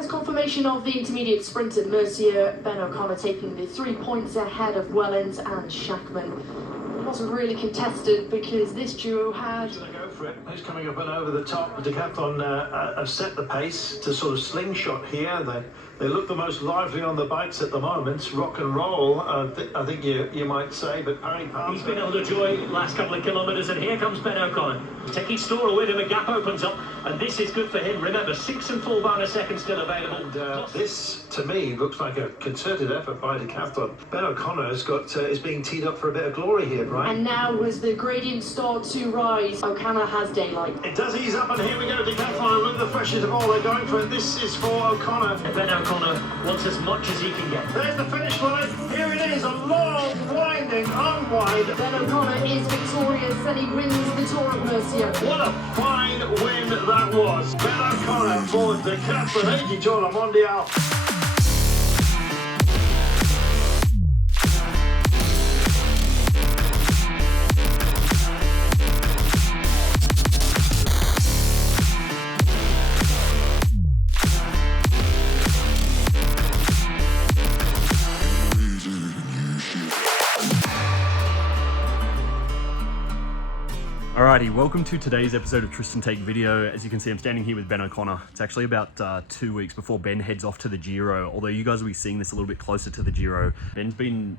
there's confirmation of the intermediate sprinter Mercier, Ben O'Connor taking the 3 points ahead of Wellens and Shackman. It wasn't really contested because this duo had... Who's going to go for it? Who's coming up and over the top? Decathlon have set the pace to sort of slingshot here. They look the most lively on the bikes at the moment. Rock and roll, I think you might say, but Parry Palmer... He's been able to enjoy the last couple of kilometres, and here comes Ben O'Connor. Taking Stora with him, a gap opens up, and this is good for him. Remember, 6 and 4 bonus seconds still available. And this, to me, looks like a concerted effort by Decathlon. Ben O'Connor is being teed up for a bit of glory here, Brian. And now as the gradient starts to rise, O'Connor has daylight. It does ease up, and here we go. Decathlon look the freshest of all. They're going for it. This is for O'Connor. Ben O'Connor wants as much as he can get. There's the finish line. Here it is, a long, winding, unwind. Ben O'Connor is victorious and he wins the Tour of Mercia. What a fine win that was. Ben O'Connor for Decathlon 80 Tour Mondial. Alrighty, welcome to today's episode of Tristan Take Video. As you can see, I'm standing here with Ben O'Connor. It's actually about 2 weeks before Ben heads off to the Giro, although you guys will be seeing this a little bit closer to the Giro. Ben's been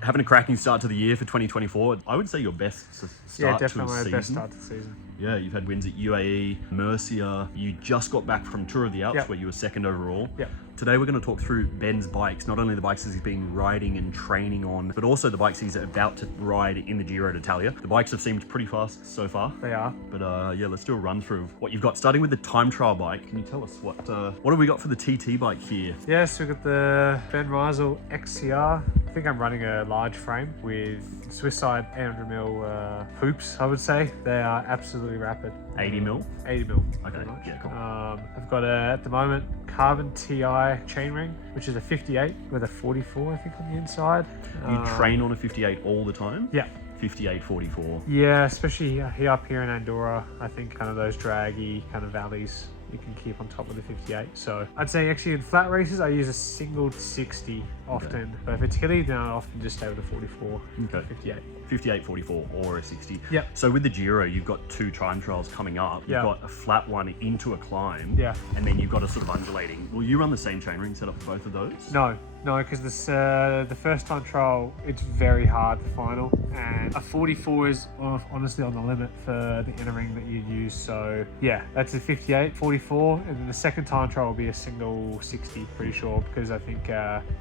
having a cracking start to the year for 2024. I would say your best start to the season. Yeah, definitely my best start to the season. Yeah, you've had wins at UAE, Mercia. You just got back from Tour of the Alps, where you were second overall. Yep. Today we're going to talk through Ben's bikes, not only the bikes he's been riding and training on, but also the bikes he's about to ride in the Giro d'Italia. The bikes have seemed pretty fast so far. They are. But yeah, let's do a run through of what you've got. Starting with the time trial bike, can you tell us what have we got for the TT bike here? Yes, we've got the Rysel XCR. I think I'm running a large frame with Swiss side 800mm hoops, I would say. They are absolutely rapid. 80mm? 80mm. Okay, yeah, cool. I've got at the moment, carbon TI chainring, which is a 58 with a 44, I think, on the inside. You train on a 58 all the time? Yeah. 58, 44. Yeah, especially here up here in Andorra. I think kind of those draggy kind of valleys you can keep on top of the 58. So I'd say actually in flat races, I use a single 60 often. Okay. But if it's hilly, then I often just stay with a 44, okay. 58. 58, 44 or a 60. Yeah. So with the Giro, you've got 2 time trials coming up. You've got a flat one into a climb. Yeah. And then you've got a sort of undulating. Will you run the same chainring setup for both of those? No, because this the first time trial, it's very hard, the final. And a 44 is honestly on the limit for the inner ring that you'd use. So yeah, that's a 58, 44. And then the second time trial will be a single 60, pretty sure, because I think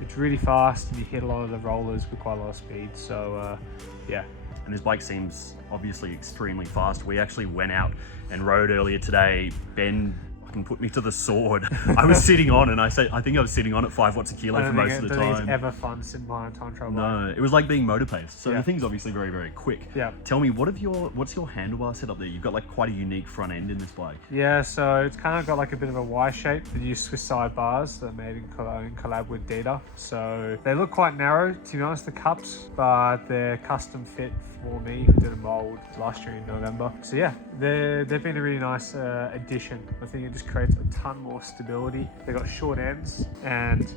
it's really fast and you hit a lot of the rollers with quite a lot of speed. So yeah. And this bike seems obviously extremely fast. We actually went out and rode earlier today. Ben fucking put me to the sword. I was sitting on, and I think I was sitting on at 5 watts a kilo for most of the time. I don't think it's ever fun sitting behind a time trial bike. No, it was like being motor paced. So the thing's obviously very, very quick. Yeah. Tell me, what's your handlebar setup there? You've got like quite a unique front end in this bike. Yeah, so it's kind of got like a bit of a Y shape. They use Swiss side bars that are made in collab with Dita. So they look quite narrow, to be honest, the cups, but they're custom fit for me, who did a mold last year in November. So yeah, they've been a really nice addition. I think it just creates a ton more stability. They've got short ends, and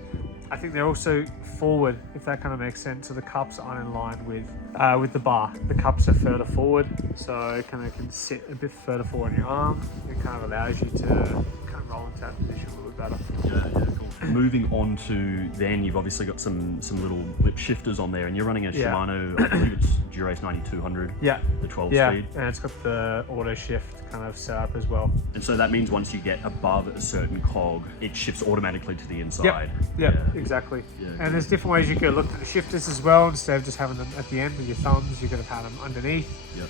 I think they're also forward, if that kind of makes sense. So the cups aren't in line with the bar. The cups are further forward, so it kind of can sit a bit further forward on your arm. It kind of allows you to kind of roll into that position a little bit better. Yeah, cool. Moving on to then, you've obviously got some little lip shifters on there, and you're running a Shimano, I believe it's Dura-ace 9200. Yeah. The 12 speed. And it's got the auto shift kind of set up as well. And so that means once you get above a certain cog, it shifts automatically to the inside. Yep, exactly. Yeah, and there's different ways you could look at the shifters as well. Instead of just having them at the end with your thumbs, you could have had them underneath. Yep.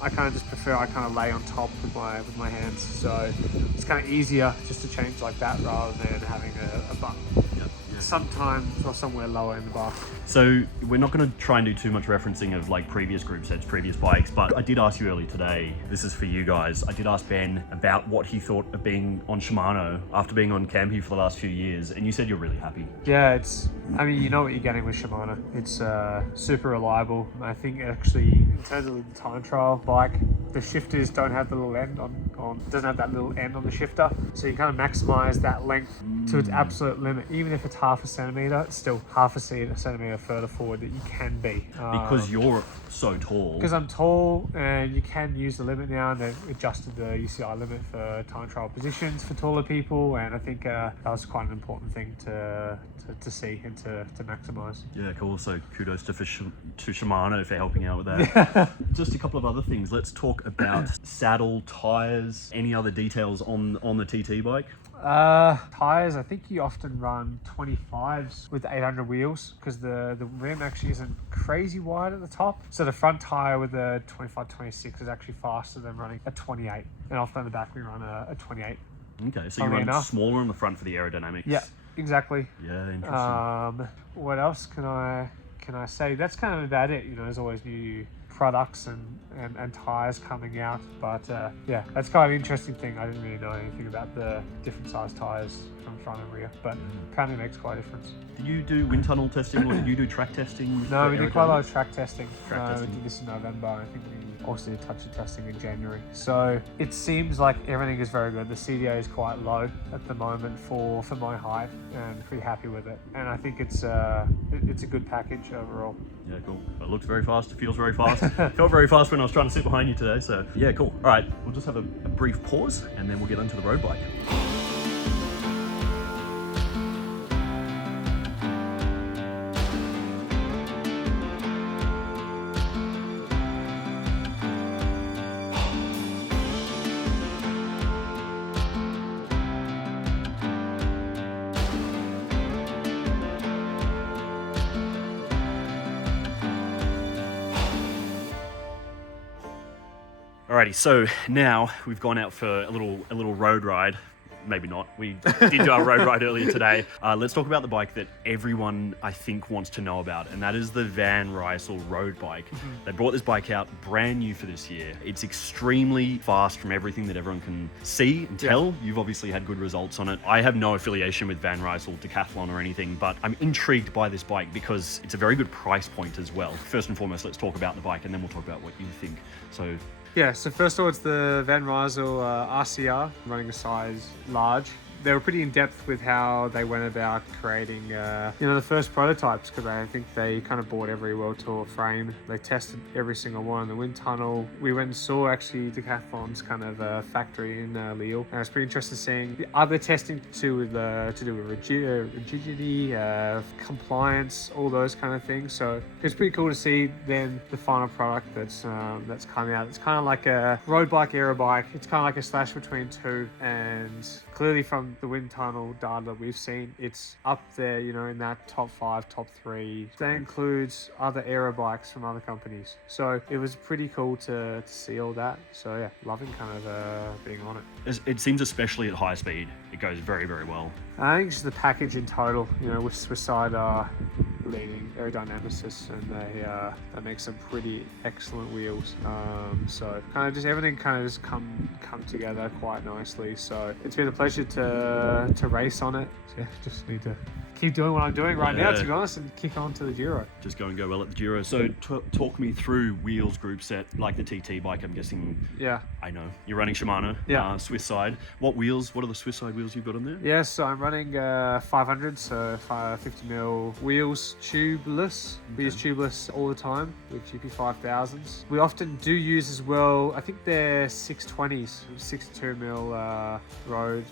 I kind of just prefer I kind of lay on top with my hands, so it's kind of easier just to change like that rather than having a button. Yep. Sometimes or somewhere lower in the bar. So we're not going to try and do too much referencing of like previous group sets, previous bikes, but I did ask you earlier today, this is for you guys, I did ask Ben about what he thought of being on Shimano after being on Campy for the last few years, and you said you're really happy. Yeah, it's I mean, you know what you're getting with Shimano. It's super reliable. I think actually, in terms of the time trial bike, the shifters don't have the little end doesn't have that little end on the shifter, so you kind of maximize that length to its absolute limit. Even if it's half a centimeter, it's still half a centimeter further forward that you can be. Because you're so tall. Because I'm tall, and you can use the limit now, and they've adjusted the UCI limit for time trial positions for taller people, and I think that was quite an important thing to see and to maximize. Yeah, cool. So kudos to Shimano for helping out with that. Just a couple of other things. Let's talk about saddle, tires, any other details on the TT bike. Tires, I think you often run 25s with 800 wheels because the rim actually isn't crazy wide at the top. So the front tire with the 25-26 is actually faster than running a 28. And often on the back we run a 28. Okay, so you run smaller on the front for the aerodynamics. Yeah, exactly. Yeah, interesting. What else can I say? That's kind of about it. You know, there's always new products and tires coming out, but yeah, that's kind of an interesting thing. I didn't really know anything about the different size tires from front and rear, but apparently it makes quite a difference. Did you do wind tunnel testing or did you do track testing? No, we did quite a lot of track testing. We testing. did this in November. I think we also did touch of testing in January. So it seems like everything is very good. The CDA is quite low at the moment for my height, and pretty happy with it. And I think it's a good package overall. Yeah, cool. It looks very fast. It feels very fast. It felt very fast when I was trying to sit behind you today. So yeah, cool. All right, we'll just have a brief pause and then we'll get onto the road bike. Alrighty, so now we've gone out for a little road ride. Maybe not. We did do our road ride earlier today. Let's talk about the bike that everyone, I think, wants to know about, and that is the Van Rysel road bike. They brought this bike out brand new for this year. It's extremely fast from everything that everyone can see and tell. Yeah. You've obviously had good results on it. I have no affiliation with Van Rysel, Decathlon or anything, but I'm intrigued by this bike because it's a very good price point as well. First and foremost, let's talk about the bike and then we'll talk about what you think. So yeah, so first of all, it's the Van Rysel RCR, running a size large. They were pretty in-depth with how they went about creating, the first prototypes, because I think they kind of bought every World Tour frame. They tested every single one in the wind tunnel. We went and saw actually Decathlon's kind of factory in Lille, and it's pretty interesting seeing the other testing to do with rigidity, compliance, all those kind of things. So it's pretty cool to see then the final product that's coming out. It's kind of like a road bike, aero bike. It's kind of like a slash between two, and clearly from the wind tunnel data that we've seen, it's up there, in that top 5, top 3. That includes other aero bikes from other companies. So it was pretty cool to see all that. So yeah, loving kind of being on it. It seems, especially at high speed, it goes very, very well. I think just the package in total, with Swisside leading aerodynamicists, and they make some pretty excellent wheels. So kind of just everything kind of just come together quite nicely. So it's been a pleasure to race on it. So yeah, just need to keep doing what I'm doing right now, to be honest, and kick on to the Giro. Just go and go well at the Giro. So talk me through wheels group set, like the TT bike, I'm guessing. Yeah. I know. You're running Shimano, Swiss side. What are the Swiss side wheels you've got on there? Yeah, so I'm running 500, so 50mm wheels, tubeless. We use tubeless all the time with GP 5000s. We often do use as well, I think they're 620s, 62mm road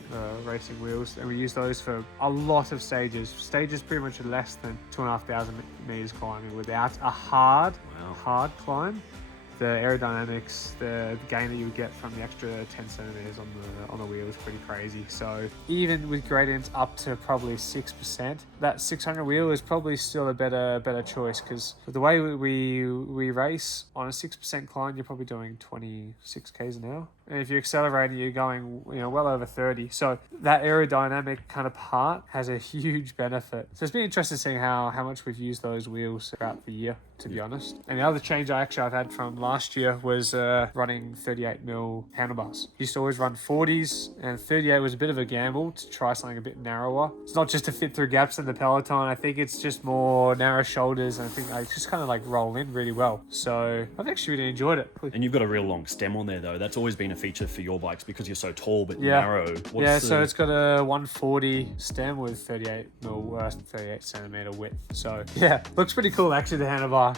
racing wheels, and we use those for a lot of stages. Stages pretty much less than 2,500 meters climbing without a hard climb. The aerodynamics, the gain that you would get from the extra 10 centimeters on the wheel is pretty crazy. So even with gradients up to probably 6%, that 600 wheel is probably still a better choice, because the way we race on a 6% climb, you're probably doing 26 k's an hour. And if you're accelerating, you're going, well over 30. So that aerodynamic kind of part has a huge benefit. So it's been interesting seeing how much we've used those wheels throughout the year, to be honest. And the other change I've had from last year was running 38mm handlebars. Used to always run 40s, and 38 was a bit of a gamble to try something a bit narrower. It's not just to fit through gaps in the peloton. I think it's just more narrow shoulders, and I think I just kind of like roll in really well. So I've actually really enjoyed it. And you've got a real long stem on there though. That's always been a feature for your bikes because you're so tall but narrow. So it's got a 140 stem with 38 centimeter width. So yeah, looks pretty cool actually, the handlebar.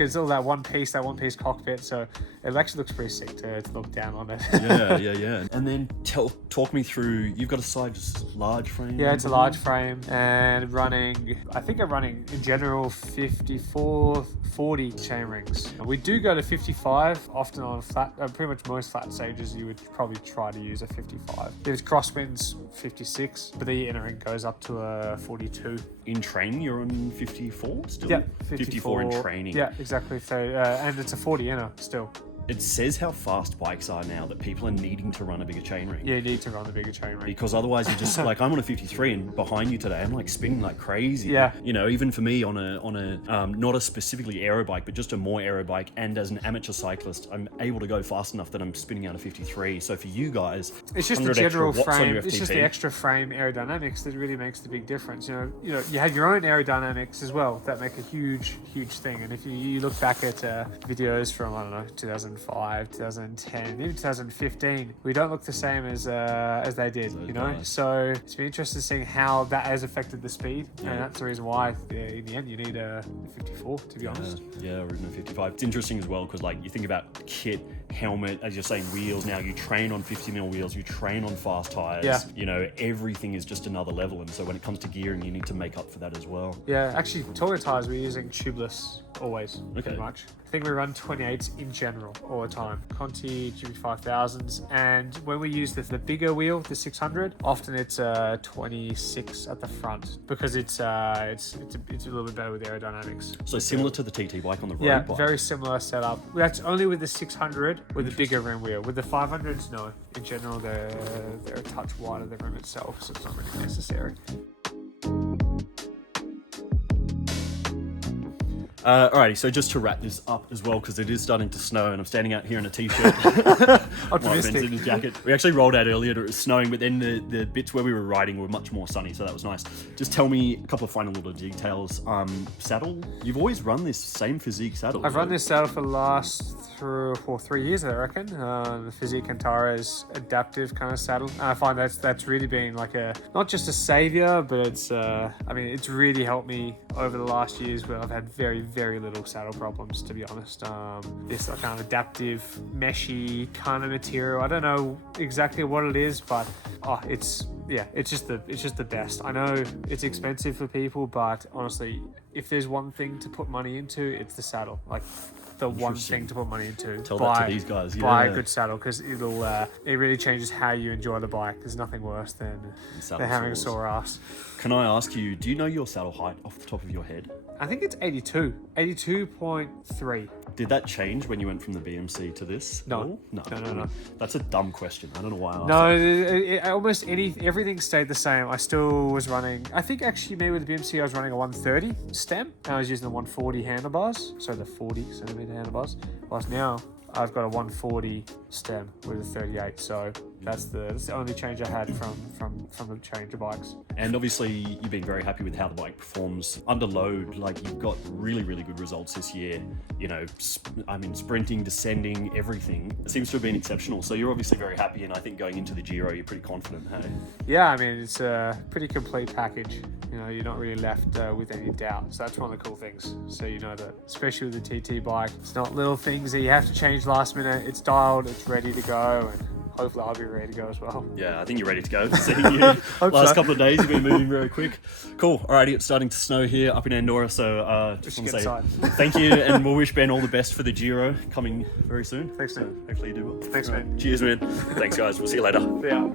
It's all that one piece cockpit. So it actually looks pretty sick to look down on it. Yeah. And then talk me through, you've got a size large frame? Yeah, it's a large frame, and I'm running in general 54, 40 chain rings. We do go to 55 often on flat, pretty much most flat stages you would probably try to use a 55. If it's crosswinds, 56, but the inner ring goes up to a 42. In training, you're on 54 still? Yeah, 54 in training. Yeah, exactly. So, and it's a 40 inner still. It says how fast bikes are now that people are needing to run a bigger chain ring. Yeah, you need to run the bigger chain ring. Because otherwise you're just like, I'm on a 53 and behind you today, I'm like spinning like crazy. Yeah. Even for me on a not a specifically aero bike, but just a more aero bike, and as an amateur cyclist, I'm able to go fast enough that I'm spinning out a 53. So for you guys, it's just the general frame, it's just the extra frame aerodynamics that really makes the big difference. You have your own aerodynamics as well that make a huge thing. And if you look back at videos from, 2005, 2010, even 2015, we don't look the same as they did, So it's been interesting seeing how that has affected the speed, and that's the reason why in the end you need a 54, to be honest. Yeah, or even a 55. It's interesting as well because you think about kit, helmet, as you're saying, wheels. Now you train on 50mm wheels, you train on fast tires. Yeah. Everything is just another level, and so when it comes to gearing, you need to make up for that as well. Yeah, actually, taller tires we're using tubeless always, pretty much. I think we run 28s in general all the time. Conti GB5000s, and when we use the bigger wheel, the 600, often it's 26 at the front because it's a little bit better with aerodynamics. So similar to the TT bike on the road bike. Yeah, very similar setup. That's only with the 600 with the bigger rim wheel. With the 500s, no. In general, they're a touch wider than the rim itself, so it's not really necessary. Alrighty, so just to wrap this up as well, because it is starting to snow and I'm standing out here in a t-shirt. Optimistic. My jacket. We actually rolled out earlier, it was snowing, but then the bits where we were riding were much more sunny, so that was nice. Just tell me a couple of final little details. Saddle, you've always run this same physique saddle. I've run this saddle for the last 3 years, I reckon. The Physique Antares adaptive kind of saddle. And I find that's really been like not just a savior, but it's really helped me over the last years where I've had very, very little saddle problems, to be honest. This kind of adaptive, meshy kind of material. I don't know exactly what it is, but it's just the best. I know it's expensive for people, but honestly, if there's one thing to put money into, it's the saddle. Like the one thing to put money into. Tell that to these guys. Yeah. Buy a good saddle because it really changes how you enjoy the bike. There's nothing worse than having a sore ass. Can I ask you, do you know your saddle height off the top of your head? I think it's 82.3. Did that change when you went from the BMC to this? No. No. That's a dumb question. I don't know why I asked No, everything stayed the same. I still was running, I think actually maybe with the BMC I was running a 130 stem. And I was using the 140 handlebars, so the 40 centimeter handlebars. Whilst now I've got a 140 stem with a 38, so that's the only change I had from the change of bikes. And obviously you've been very happy with how the bike performs under load. Like you've got really, really good results this year. Sprinting, descending, everything. It seems to have been exceptional. So you're obviously very happy, and I think going into the Giro, you're pretty confident, hey? Yeah, it's a pretty complete package. You're not really left with any doubt. So that's one of the cool things. So that, especially with the TT bike, it's not little things that you have to change last minute. It's dialed, it's ready to go, and hopefully I'll be ready to go as well. Yeah, I think you're ready to go. Seeing you last couple of days, you've been moving very quick. Cool. Alrighty, it's starting to snow here up in Andorra, so just want to say thank you, and we'll wish Ben all the best for the Giro coming very soon. Thanks, man. Hopefully you do well. Thanks, man. Cheers, man. Thanks, guys. We'll see you later. Yeah.